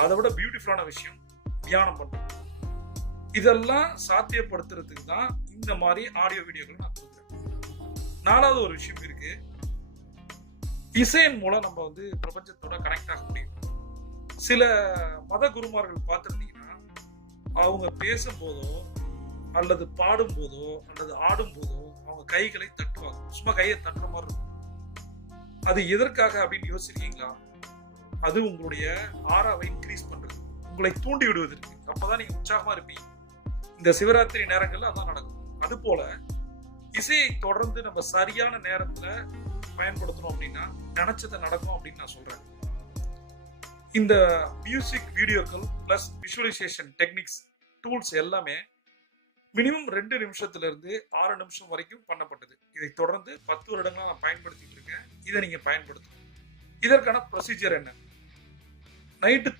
அதை விட பியூட்டிஃபுல்லான விஷயம் தியானம் பண்றது. இதெல்லாம் சாத்தியப்படுத்துறதுக்கு தான் இந்த மாதிரி ஆடியோ வீடியோக்கள் நான் கொடுக்குறேன். 4வது ஒரு விஷயம் இருக்கு. இசையின் மூலம் நம்ம பிரபஞ்சத்தோட கனெக்ட் ஆக முடியும். சில மத குருமார்கள் பார்த்துருந்தீங்கன்னா அவங்க பேசும்போதோ அல்லது பாடும் போதோ அல்லது ஆடும் போதோ அவங்க கைகளை தட்டுவாங்க. சும்மா கையை தட்டுற மாதிரி இருக்கும். அது எதற்காக அப்படின்னு யோசிச்சிருக்கீங்களா? அது உங்களுடைய ஆறாவை இன்க்ரீஸ் பண்றது, உங்களை தூண்டி விடுவதற்கு. அப்பதான் நீங்க உற்சாகமா இருப்பீங்க. இந்த சிவராத்திரி நேரங்கள்ல அதான் நடக்கும். அது போல இசையை தொடர்ந்து நம்ம சரியான நேரத்துல பயன்படுத்தணும் அப்படின்னா நினைச்சதை நடக்கும் அப்படின்னு நான் சொல்றேன். இந்த மியூசிக் வீடியோக்கள் பிளஸ் விஷுவலைசேஷன் டெக்னிக்ஸ் டூல்ஸ் எல்லாமே மினிமம் 2 நிமிஷத்துல இருந்து 6 நிமிஷம் வரைக்கும் பண்ணப்பட்டது. இதை தொடர்ந்து 10 வருடங்களா நான் பயன்படுத்திட்டு இருக்கேன். இதை நீங்க பயன்படுத்தணும். இதற்கான ப்ரொசீஜர் என்ன? நைட்டு